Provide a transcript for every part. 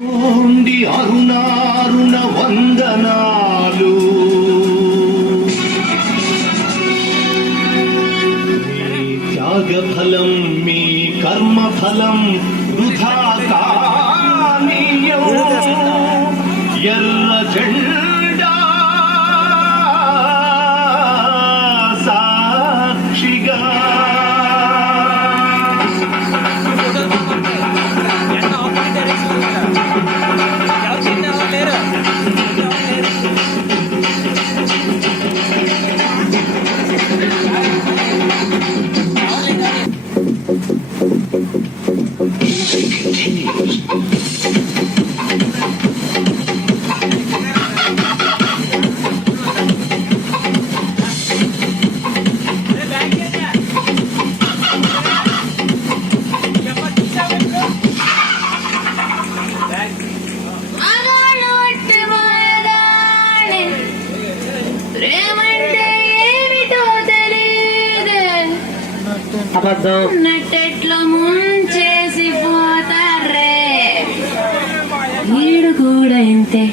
ఓండి అరుణారుణ వందనాలు మీ త్యాగఫలం మీ కర్మఫలం వృథా కానీయం ఎర్ర జెండా సాక్షిగా నట్టెట్లో ముంచేసి పోతారే వీడు కూడా ఇంతే.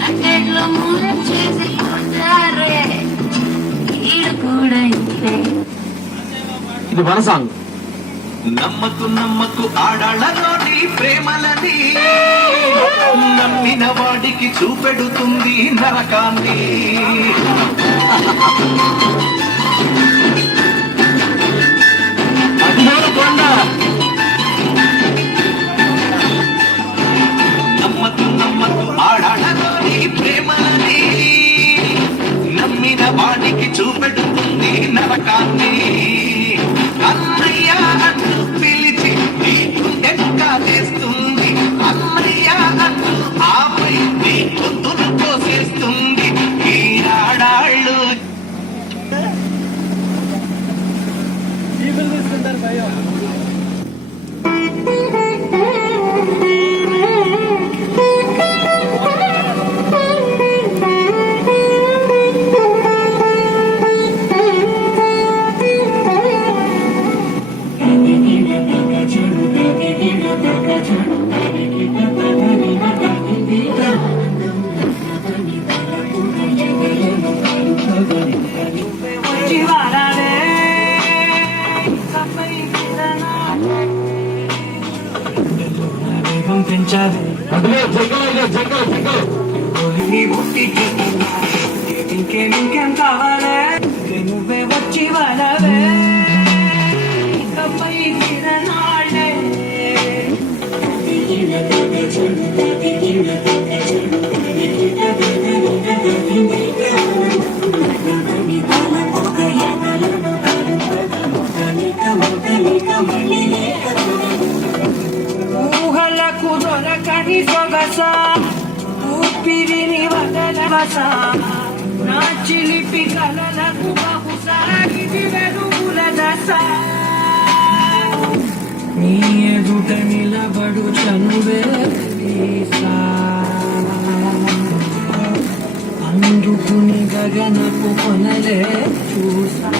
నట్టెట్లో ముంచేసి పోతారే వీడు కూడా ఇంతే. ఇది మన సాంగ్. నమ్మకు నమ్మకు ఆడాళ్ళలోని ప్రేమలని నమ్మిన వాడికి చూపెడుతుంది నరకాన్ని. నమ్మకు నమ్మకు ఆడాళ్ళలోని ప్రేమలని నమ్మిన వాడికి చూపెడుతుంది నరకాన్ని. అన్నయ్య అంటూ పిలిచి నీ గుండెగా చేస్తుంది. అన్నయ్య అంటూ ఆపై నీ గొంతును కోసేస్తుంది. ఈ ఆడాళ్ళు ఇంకేం కావాలే నువ్వే వచ్చి వలవే ఇకపై నాడే ఊహలకు దొరకని సొగస ఊపిరిని వదలవస నా చిలిపి కలలకు బహుసాగిది వెలుగుల దశ. నీ ఎదుట నిలబడు చనువే అందుకుని గగనపు కొనలే చూసా.